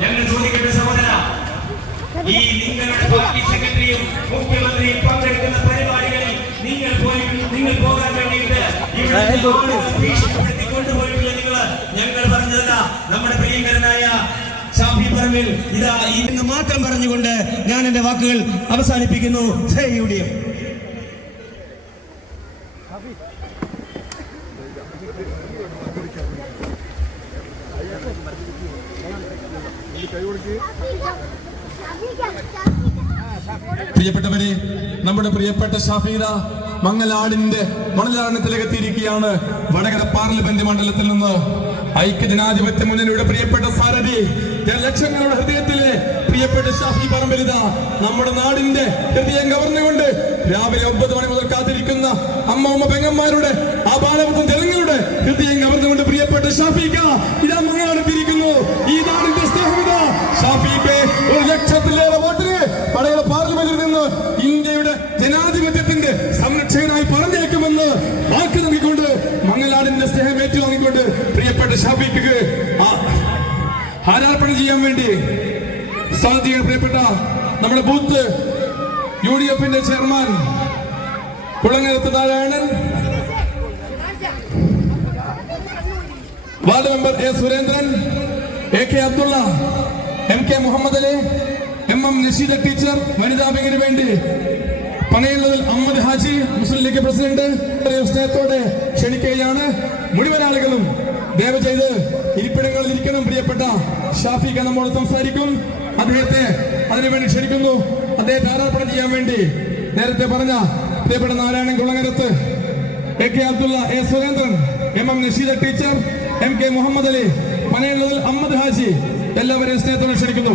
ഞങ്ങൾ ചോദിക്കട്ടെ സഹോദര ഈ നിങ്ങളുടെ പാർട്ടി സെക്രട്ടറിയും മുഖ്യമന്ത്രിയും പങ്കെടുക്കുന്ന പരിപാടികളിൽ നിങ്ങൾ പോയി നിങ്ങൾ പോകാൻ വേണ്ടിയിട്ട് ഇവിടെ ഭീഷണിപ്പെടുത്തി കൊണ്ടുപോയിട്ടില്ല നിങ്ങൾ ഞങ്ങൾ പറഞ്ഞതല്ല നമ്മുടെ പ്രിയങ്കരനായ ഷാഫി പറമ്പിൽ ഇതാ ഇന്ന് മാത്രം പറഞ്ഞുകൊണ്ട് ഞാൻ എന്റെ വാക്കുകൾ അവസാനിപ്പിക്കുന്നു. Jai U D F. പ്രിയപ്പെട്ടവരെ നമ്മുടെ പ്രിയപ്പെട്ട ഷാഫീദ മംഗലാടിന്റെ മണലാരണത്തിലേക്ക് എത്തിയിരിക്കുകയാണ് വടകര പാർലമെന്റ് മണ്ഡലത്തിൽ നിന്ന് ഐക്യജനാധിപത്യ മുന്നണിയുടെ പ്രിയപ്പെട്ട സാരഥി ലക്ഷങ്ങളുടെ ഹൃദയത്തിലെ പ്രിയപ്പെട്ട ഷാഫി പറമ്പലിത. നമ്മുടെ നാടിന്റെ ഹൃദയം കവർന്നുകൊണ്ട് രാവിലെ ഒമ്പത് മണി മുതൽ കാത്തിരിക്കുന്ന അമ്മ പെങ്ങന്മാരുടെ ആ ബാലപുത്രം തെലുങ്കളുടെ ഹൃദയം കവർന്നുകൊണ്ട് പ്രിയപ്പെട്ട ഷാഫിക്ക ഇതാ മംഗളാടെത്തിയിരിക്കുന്നു ഈ നാടിന്റെ ഷാഫിക്ക് ആരാർപ്പണം ചെയ്യാൻ വേണ്ടി സാധിക പ്രിയപ്പെട്ട നമ്മുടെ ബൂത്ത് യു ഡി എഫിന്റെ chairman Kulangarath Narayanan. Ward member A Surendran A K Abdulla M K Muhammad Ali M M Nasheeda teacher വനിതാ വിങ്ങിന് വേണ്ടി പനയുള്ളതിൽ അഹമ്മദ് ഹാജി മുസ്ലിം ലീഗ് പ്രസിഡന്റ് സ്നേഹത്തോടെ ക്ഷണിക്കുകയാണ് മുഴുവൻ ആളുകളും ദയവ് ചെയ്ത് ഇരിപ്പിടങ്ങളിൽ ഇരിക്കണം പ്രിയപ്പെട്ട ഷാഫി നമ്മോട് സംസാരിക്കും. അദ്ദേഹത്തെ അതിനുവേണ്ടി ക്ഷണിക്കുന്നു. അദ്ദേഹത്തെ ആരാധന ചെയ്യാൻ വേണ്ടി നേരത്തെ പറഞ്ഞ പ്രിയപ്പെട്ട Narayanan Kulangarath A K Abdulla A Surendran M M Nasheeda teacher M K Muhammad Ali Panayullathil Ahammad Haji എല്ലാവരെയും സ്നേഹത്തോടെ ക്ഷണിക്കുന്നു.